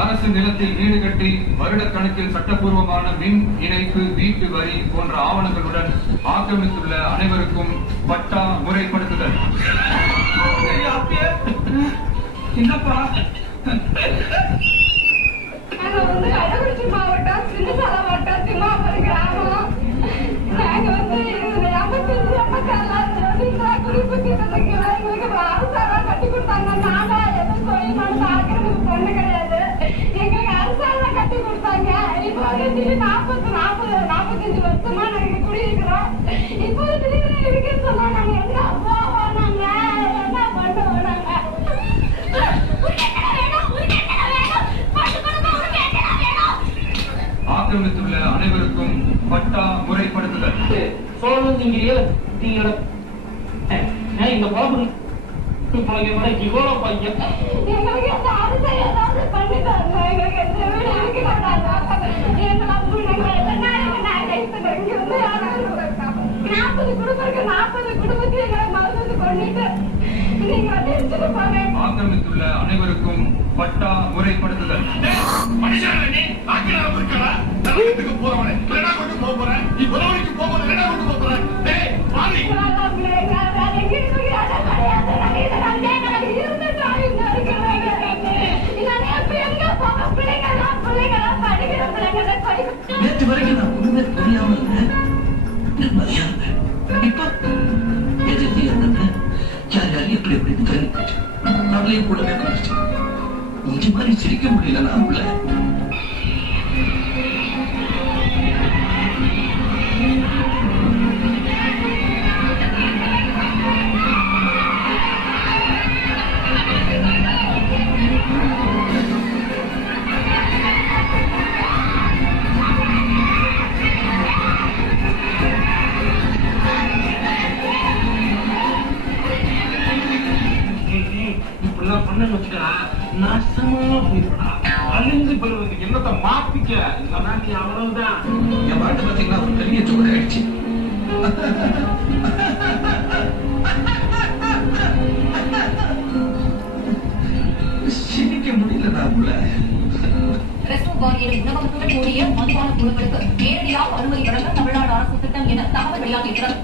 அரசு நிலத்தில் வீடு கட்டி வருடக்கணக்கில் சட்டப்பூர்வமான மின் இணைப்பு வீட்டு வரி போன்ற ஆவணங்களுடன் ஆக்கிரமித்துள்ள அனைவருக்கும் பட்டா முறைப்படுத்துதல். என்னப்பா கள்ளக்குறிச்சி மாவட்டம் சின்னசாலை வட்டம் திம்மாபுரம் கிராமம். நாங்க 55 குறிப்பு திட்டத்துக்கு எங்களுக்கு அரசாங்கம் கட்டி கொடுத்தாங்க. நாங்க எதுவும் தொழில் மனசு ஆக்கிரமிப்பு பண்ண கிடையாது. எங்களுக்கு அரசாங்கம் கட்டி கொடுத்தாங்க. இப்போ 45 வருஷமா நாங்க குடியிருக்கிறோம். இப்போ திடீர்னு இருக்குன்னு சொன்னா நாங்க எங்க போவோம்? நாங்க என்ன பண்ணுவோம்? நாங்க ஆக்கிரமித்துள்ள அனைவருக்கும் பட்டா முறைப்படுத்துதல். இந்த பாபு இவ்வளோ பையன் எங்களுக்கு எந்த அரசு ஏதாவது பண்ணி தரல. எங்களுக்கு எந்த வீடு இருக்கு மாட்டாங்க. எங்களை இங்கிருந்து 40 குடும்பம் இருக்கு. 40 குடும்பத்தை எங்களை மருந்து கொண்டுட்டு நீங்க வந்து எடுத்துட்டு போங்க. ஆக்கிரமித்துள்ள அனைவருக்கும் பட்டா முறைப்படுத்துதல். போறவனே கொண்டு போறேன். இப்போதைக்கு போகும்போது கொண்டு போறேன். நேற்று வரைக்கும் நான் ஒண்ணுமே தெரியாம நிம்மதியா இருந்தேன். இப்ப எது இருந்தது யார் யார் எப்படி எப்படின்னு தெரிஞ்சு போச்சு. அவளையும் கூடவே வந்துச்சு. முந்தி மாதிரி சிரிக்க முடியல நாமள. பண்ணு வச்சுக்கா நாசமா போயிருக்கா. அழிந்து போயிருவது என்னத்தை மாத்திக்க. இல்லைன்னா நீ அவ்வளவுதான். என் பாட்டு பாத்தீங்கன்னா ஒரு பெரிய சோறு ஆயிடுச்சு. சிரிக்க முடியல நாமள. உணவகத்துடன் கூடிய மதுபான குழுக்களுக்கு நேரடியாக அனுமதி வழங்க தமிழ்நாடு அரசு திட்டம் என தகவல் வெளியாகியிருக்கிறது.